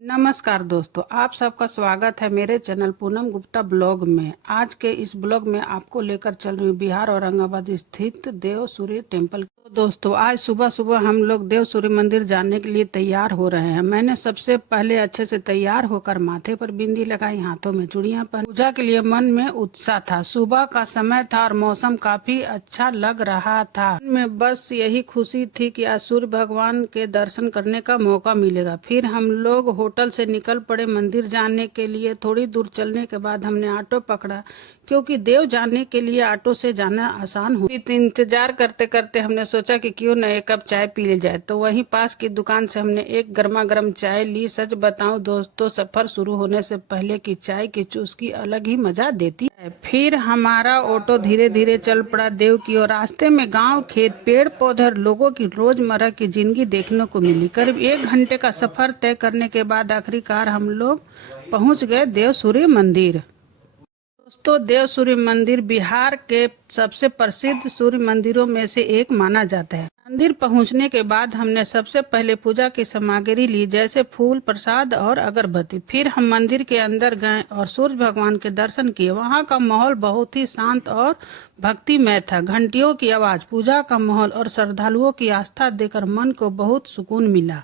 नमस्कार दोस्तों, आप सबका स्वागत है मेरे चैनल पूनम गुप्ता ब्लॉग में। आज के इस ब्लॉग में आपको लेकर चल रही हूँ बिहार औरंगाबाद स्थित देव सूर्य टेम्पल। तो दोस्तों, आज सुबह सुबह हम लोग देव सूर्य मंदिर जाने के लिए तैयार हो रहे हैं। मैंने सबसे पहले अच्छे से तैयार होकर माथे पर बिंदी लगाई, हाथों में चूड़ियां पहनी। पूजा के लिए मन में उत्साह था। सुबह का समय था और मौसम काफी अच्छा लग रहा था। मन में बस यही खुशी थी कि आज सूर्य भगवान के दर्शन करने का मौका मिलेगा। फिर हम लोग होटल से निकल पड़े मंदिर जाने के लिए। थोड़ी दूर चलने के बाद हमने ऑटो पकड़ा, क्योंकि देव जाने के लिए ऑटो से जाना आसान हो। इंतजार करते करते हमने सोचा कि क्यों न एक कप चाय पी ली जाए, तो वहीं पास की दुकान से हमने एक गर्मा गर्म चाय ली। सच बताऊं दोस्तों, सफर शुरू होने से पहले की चाय की चुस्की अलग ही मजा देती है। फिर हमारा ऑटो धीरे धीरे चल पड़ा देव की ओर। रास्ते में गांव, खेत, पेड़ पौधे और लोगों की रोजमर्रा की जिंदगी देखने को मिली। करीब 1 घंटे का सफर तय करने के बाद आखिरकार हम लोग पहुंच गए देव सूर्य मंदिर। दोस्तों, देव सूर्य मंदिर बिहार के सबसे प्रसिद्ध सूर्य मंदिरों में से एक माना जाता है। मंदिर पहुंचने के बाद हमने सबसे पहले पूजा की सामग्री ली, जैसे फूल, प्रसाद और अगरबत्ती। फिर हम मंदिर के अंदर गए और सूर्य भगवान के दर्शन किए। वहां का माहौल बहुत ही शांत और भक्तिमय था। घंटियों की आवाज, पूजा का माहौल और श्रद्धालुओं की आस्था देखकर मन को बहुत सुकून मिला।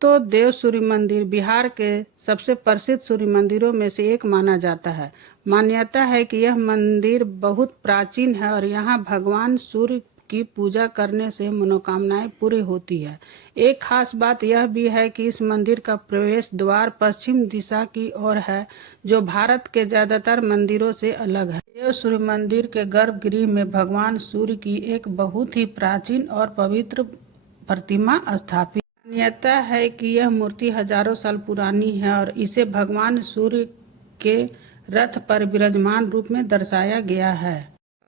तो देव सूर्य मंदिर बिहार के सबसे प्रसिद्ध सूर्य मंदिरों में से एक माना जाता है। मान्यता है कि यह मंदिर बहुत प्राचीन है और यहाँ भगवान सूर्य की पूजा करने से मनोकामनाएं पूरी होती है। एक खास बात यह भी है कि इस मंदिर का प्रवेश द्वार पश्चिम दिशा की ओर है, जो भारत के ज्यादातर मंदिरों से अलग है। देव सूर्य मंदिर के गर्भगृह में भगवान सूर्य की एक बहुत ही प्राचीन और पवित्र प्रतिमा स्थापित। मान्यता है कि यह मूर्ति हजारों साल पुरानी है और इसे भगवान सूर्य के रथ पर विराजमान रूप में दर्शाया गया है।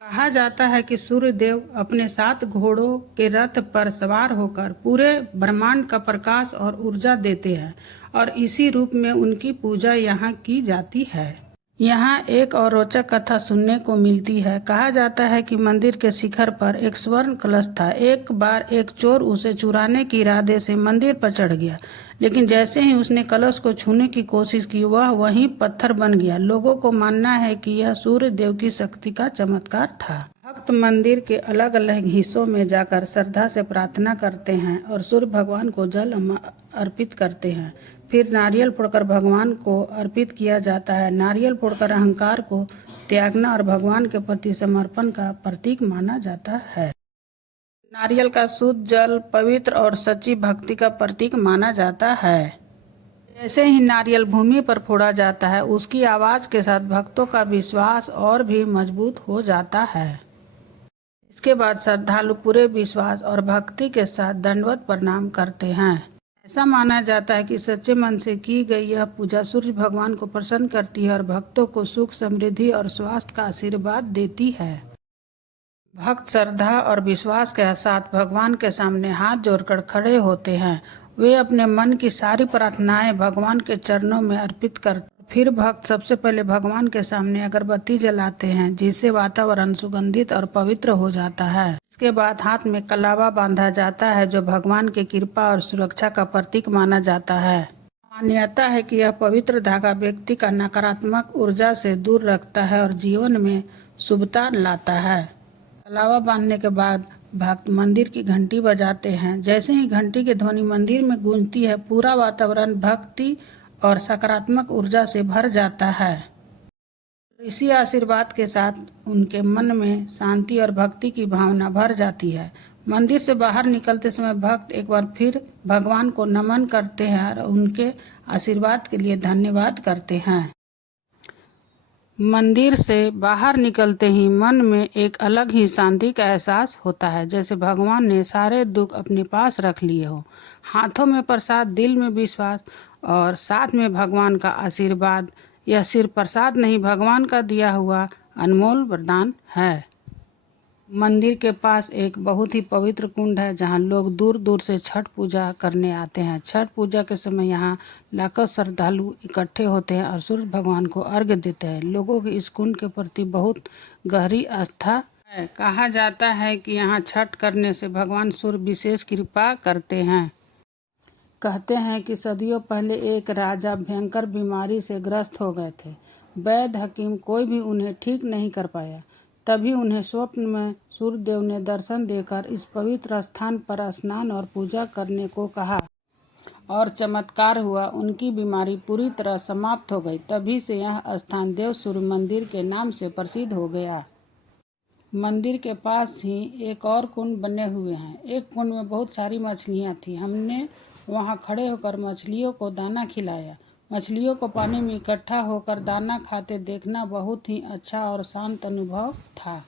कहा जाता है कि सूर्य देव अपने 7 घोड़ों के रथ पर सवार होकर पूरे ब्रह्मांड का प्रकाश और ऊर्जा देते हैं और इसी रूप में उनकी पूजा यहाँ की जाती है। यहाँ एक और रोचक कथा सुनने को मिलती है। कहा जाता है कि मंदिर के शिखर पर एक स्वर्ण कलश था। एक बार एक चोर उसे चुराने के इरादे से मंदिर पर चढ़ गया, लेकिन जैसे ही उसने कलश को छूने की कोशिश की, वह वहीं पत्थर बन गया। लोगों को मानना है कि यह सूर्य देव की शक्ति का चमत्कार था। भक्त मंदिर के अलग अलग हिस्सों में जाकर श्रद्धा से प्रार्थना करते हैं और सूर्य भगवान को जल अर्पित करते हैं। फिर नारियल फोड़कर भगवान को अर्पित किया जाता है। नारियल फोड़कर अहंकार को त्यागना और भगवान के प्रति समर्पण का प्रतीक माना जाता है। नारियल का शुद्ध जल पवित्र और सच्ची भक्ति का प्रतीक माना जाता है। जैसे ही नारियल भूमि पर फोड़ा जाता है, उसकी आवाज के साथ भक्तों का विश्वास और भी मजबूत हो जाता है। इसके बाद श्रद्धालु पूरे विश्वास और भक्ति के साथ दंडवत प्रणाम करते हैं। ऐसा माना जाता है कि सच्चे मन से की गई यह पूजा सूर्य भगवान को प्रसन्न करती है और भक्तों को सुख, समृद्धि और स्वास्थ्य का आशीर्वाद देती है। भक्त श्रद्धा और विश्वास के साथ भगवान के सामने हाथ जोड़कर खड़े होते हैं। वे अपने मन की सारी प्रार्थनाएं भगवान के चरणों में अर्पित करते हैं। फिर भक्त सबसे पहले भगवान के सामने अगरबत्ती जलाते हैं, जिससे वातावरण सुगंधित और पवित्र हो जाता है। इसके बाद हाथ में कलावा बांधा जाता है, जो भगवान की कृपा और सुरक्षा का प्रतीक माना जाता है। मान्यता है कि यह पवित्र धागा व्यक्ति का नकारात्मक ऊर्जा से दूर रखता है और जीवन में शुभता लाता है। कलावा बांधने के बाद भक्त मंदिर की घंटी बजाते हैं। जैसे ही घंटी की ध्वनि मंदिर में गूंजती है, पूरा वातावरण भक्ति और सकारात्मक ऊर्जा से भर जाता है। इसी आशीर्वाद के साथ उनके मन में शांति और भक्ति की भावना भर जाती है। मंदिर से बाहर निकलते समय भक्त एक बार फिर भगवान को नमन करते हैं और उनके आशीर्वाद के लिए धन्यवाद करते हैं। मंदिर से बाहर निकलते ही मन में एक अलग ही शांति का एहसास होता है, जैसे भगवान ने सारे दुख अपने पास रख लिए हो। हाथों में प्रसाद, दिल में विश्वास और साथ में भगवान का आशीर्वाद। यह सिर्फ प्रसाद नहीं, भगवान का दिया हुआ अनमोल वरदान है। मंदिर के पास एक बहुत ही पवित्र कुंड है, जहां लोग दूर दूर से छठ पूजा करने आते हैं। छठ पूजा के समय यहां लाखों श्रद्धालु इकट्ठे होते हैं और सूर्य भगवान को अर्घ्य देते हैं। लोगों की इस कुंड के प्रति बहुत गहरी आस्था है। कहा जाता है कि यहां छठ करने से भगवान सूर्य विशेष कृपा करते हैं। कहते हैं कि सदियों पहले एक राजा भयंकर बीमारी से ग्रस्त हो गए थे। वैद्य हकीम कोई भी उन्हें ठीक नहीं कर पाया। तभी उन्हें स्वप्न में सूर्यदेव ने दर्शन देकर इस पवित्र स्थान पर स्नान और पूजा करने को कहा और चमत्कार हुआ। उनकी बीमारी पूरी तरह समाप्त हो गई। तभी से यह स्थान देव सूर्य मंदिर के नाम से प्रसिद्ध हो गया। मंदिर के पास ही एक और कुंड बने हुए हैं। एक कुंड में बहुत सारी मछलियां थी। हमने वहां खड़े होकर मछलियों को दाना खिलाया। मछलियों को पानी में इकट्ठा होकर दाना खाते देखना बहुत ही अच्छा और शांत अनुभव था।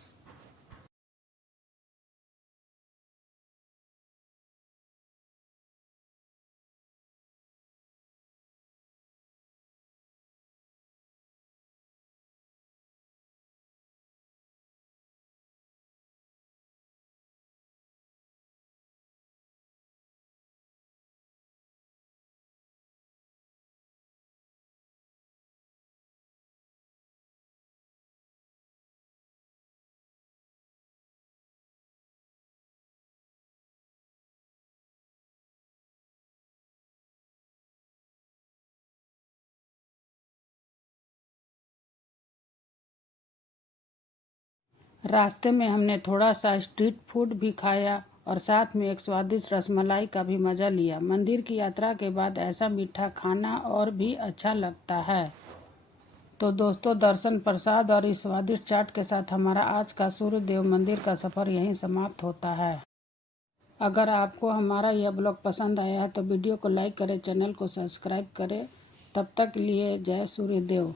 रास्ते में हमने थोड़ा सा स्ट्रीट फूड भी खाया और साथ में एक स्वादिष्ट रसमलाई का भी मजा लिया। मंदिर की यात्रा के बाद ऐसा मीठा खाना और भी अच्छा लगता है। तो दोस्तों, दर्शन प्रसाद और इस स्वादिष्ट चाट के साथ हमारा आज का सूर्य देव मंदिर का सफ़र यहीं समाप्त होता है। अगर आपको हमारा यह ब्लॉग पसंद आया है तो वीडियो को लाइक करें, चैनल को सब्सक्राइब करें। तब तक के लिए जय सूर्य देव।